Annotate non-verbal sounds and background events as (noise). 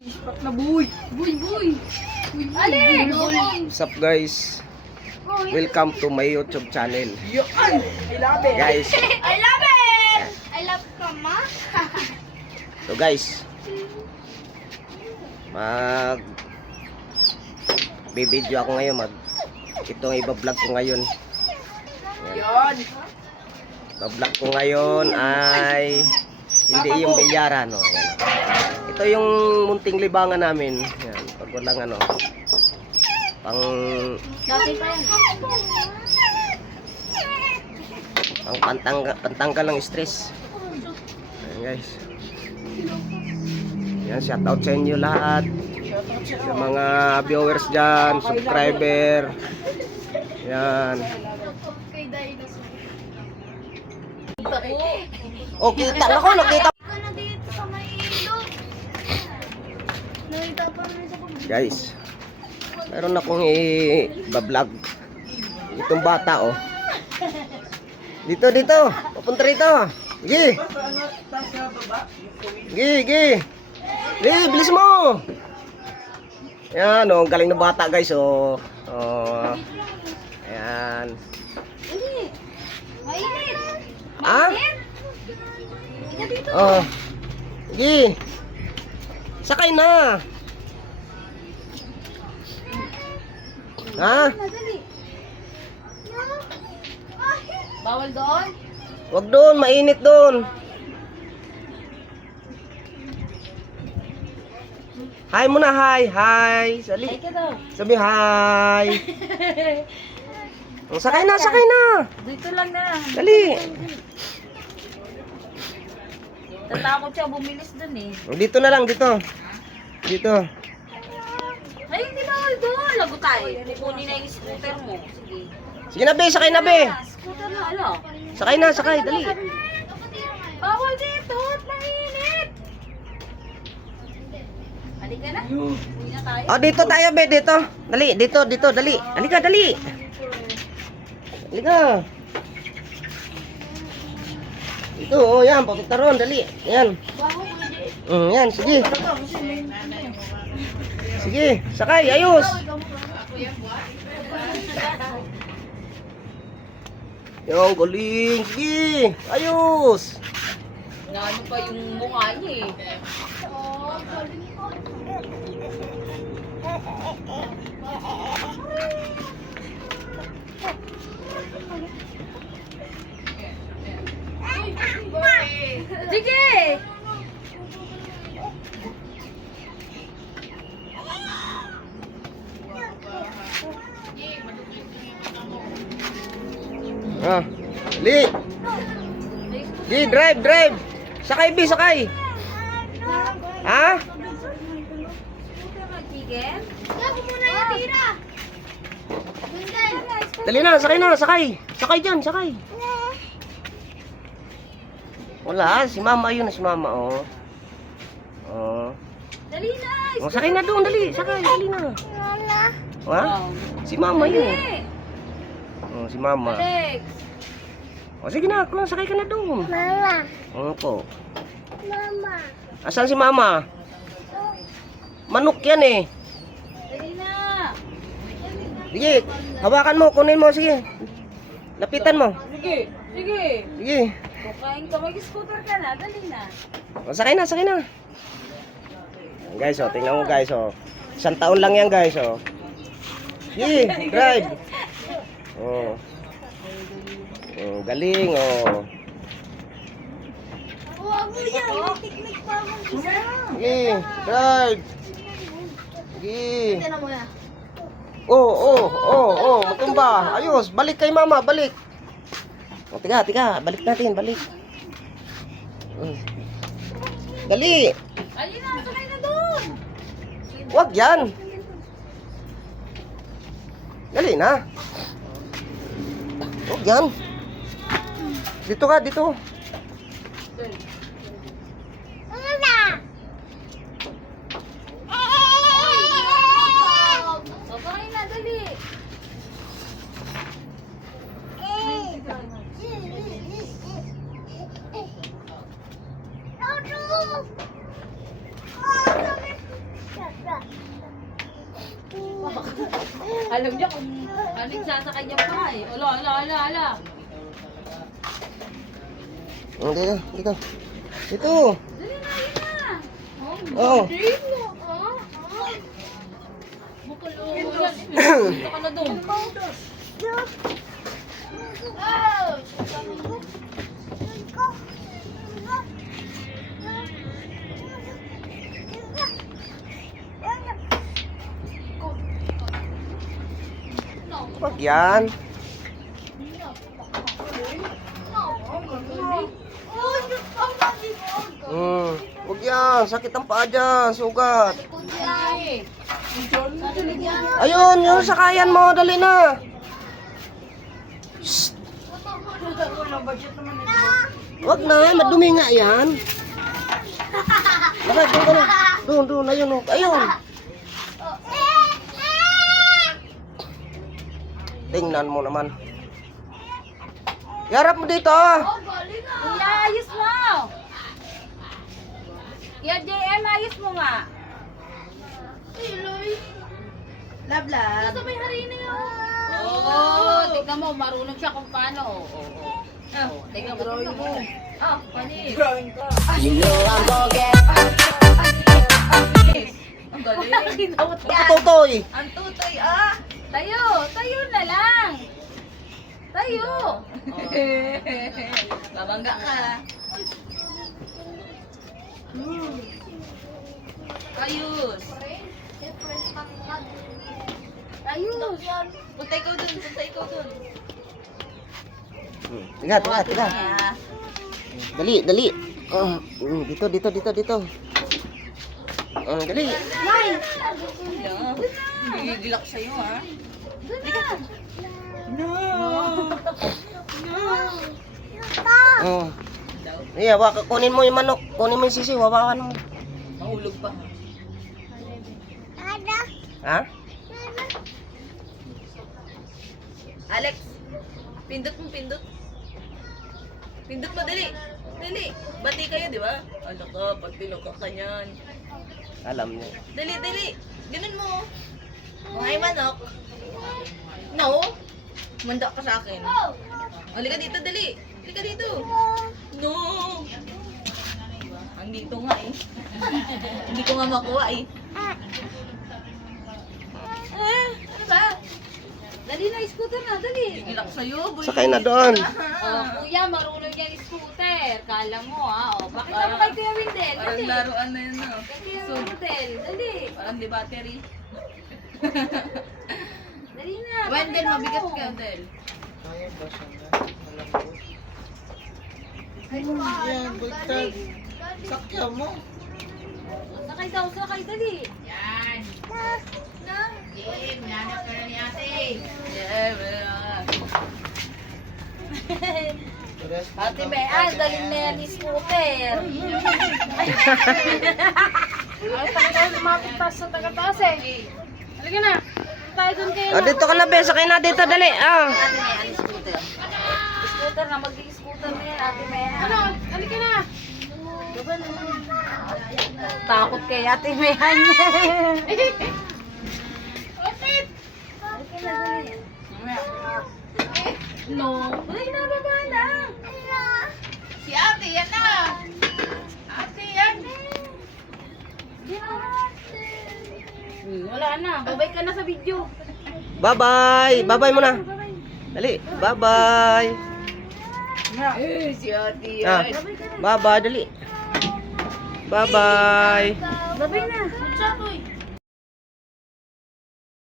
Pak na buy. Buy, buy. Buy, buy. Alin? What's up guys? Welcome to my YouTube channel. Yan! I love it. Guys, (laughs) I love it! I love mama. (laughs) so guys. Mag bibidyo ako ngayon mag itong iba-vlog ko ngayon. Yan. Iba-vlog ko ngayon ay hindi yung bilyaran no. Ayan. Ito yung munting libangan namin. Yan, pag walang ano pang Dati pa yan. pang pantanggal, pantanggal ng stress. Ayan guys. Yan, shout out sa inyo lahat. Sa mga viewers dyan, subscriber. Yan. Kay dinosaur. Oh, kita na ko, nakita. Ka na dito sa may ilog. Nakita pa rin sa pag- Guys, meron akong i-vlog. Itong bata, oh. Dito, dito. Papunta rito. Gi. Gi, gi. Gi, bilis mo. Yan, oh. Galing na bata, guys, oh. Oh. Ayan. Ah? Oh. Gi. Sakay na. Ha? Bawal doon? Wag doon, mainit doon. Hi muna, hi, hi. Sali. Sabi hi. (laughs) Oh, sakay na, sakay na. Dito lang na. Dali. Tatakot siya bumilis dun eh. Oh, Dito na lang, dito. Dito. Ay, hindi bawal doon. Lago tayo. Kukunin na yung scooter mo. Sige. Sige na, be, sakay na, be. Scooter na, ano? Sakay na, sakay, dali. Bawal dito. at Mainit. Halika na. Uwi na tayo. Oh, dito tayo, be, dito. Dali, dito, dito, dali. Halika, dali. Halika. Ito, oh, yan, papunta ron, dali. Yan. Mm, yan, sige. Sige, sakay, ayos. Yung galing, sige. Ayos. Nano pa yung mukha niya eh. Sige! Ah, dali. Di, drive, drive. Sakay, bi, sakay. Ha? Dali na, sakay na, sakay. Sakay dyan, sakay. Wala, si mama yun, si mama, oh. Oh. Dali na! oh sakay na doon, dali, sakay, dali na. Ha? Si mama yun. Dali! Oh, si mama. Alex! Oh, sige na, kung sakay ka na doon. Mama! Oo po. Mama! Asan si mama? Manok yan eh. Dali na! Sige, hawakan mo, kunin mo, sige. Lapitan mo. Sige! Sige! Sige. Kukain ka, mag-scooter ka na, dali na. Sakay na, sakay na. Guys, oh, tingnan mo guys, oh. Isang taon lang yan, guys, oh. Sige, (laughs) drive. Oh. Oh, galing, oh. Huwag mo yan! Teknik pa akong isa. Sige, drive. Sige. Tignan mo yan. Oh, oh, oh, oh, matumba. Ayos, balik kay mama, balik. O, tiga, tiga, balik natin, balik. Mm. Dali. Ayun na, sakay na doon! Wag yan. Dali na. Wag yan. Dito ka, dito. Sakay na, dali! (laughs) Alam niya kung aling sasakay niya pa eh. Ala, ala, ala, ala. Oh, dito, dito. Dito. Dali na, yun na. Oh. Bukulungan. Dito ka na doon. Wag yan. Hmm. Wag yan. Sakit ang paa dyan. Sugat. Ayun, yun sakayan mo. Dali na. Shh. Wag na. Madumi nga yan. (laughs) Bakit? Doon ka na. Doon, doon. Ayun. oh. Ayun. Tingnan mo naman. Yarap mo dito. Kuya, ayos mo. Ya, JM, ayos mo nga. Love, love. Oo, tignan mo, marunong siya kung paano. Oo, oo. Oh, tignan mo, tignan mo. Ah, panis. Drawing ka. Ang galing. (laughs) Tutoy. Ang tutoy, ah. Tayo, tayo na lang. Tayo. Babangga ka. Ayos. Ayos. Punta ikaw dun, punta ikaw dun. Hmm. Tiga, tiga, tiga. Ah. Dali, dali. Oh, hmm, dito, dito, dito, dito. Oh, dali. Hello. Gigilak sa'yo, ha? Oh. Iya, wak kunin mo yung manok. Kunin mo yung sisi, hawakan mo. Mahulog pa. Ha? Alex, pindot mo, pindot. Pindot mo, dali. Dali. Bati kayo, di ba? Ano ka, pag tinukak ka niyan. Alam niyo. Dali, dali. Ganun mo. Mga manok. No. Manda ka sa akin. Halika dito, dali. Halika dito. No. Andito nga eh. (laughs) Hindi ko nga makuha eh. Eh, ano ba? Dali na, scooter na, dali. Igilak sa'yo, boy. Sakay na doon. Oh, kuya, marunong yung scooter. Kala mo, ha? Oh, bakit naman kay Kuya Windel? Dali. Parang laruan na yun, no? Kay Kuya Windel, dali. Parang di battery. (laughs) Dali na. Pakita mabigat mo. ka, Wendell. Sakay daw, sakay, dali. Yeah, well, (laughs) Ate Mean, galing na yan ni scooter. Ay, talaga lumapit pa sa taga-taas eh. Halika na. Tayo dun kayo. Oh, dito ka na, be. Sakay na dito, dali. Ah. Ate Mean, scooter. Scooter na, mag-scooter na yan, Ate Mean. Ano? Halika na. Takot kay Ate Mean. (laughs) Lapit. No. Dali na, baba na. Si ate, yan na! Ate, yan! Hmm, Wala na, babay ka na sa video. Bye-bye. Bye-bye muna. Dali. Bye-bye. Eh, si ate, Ah. Bye-bye, dali. Bye-bye. Babay na. Good job, boy.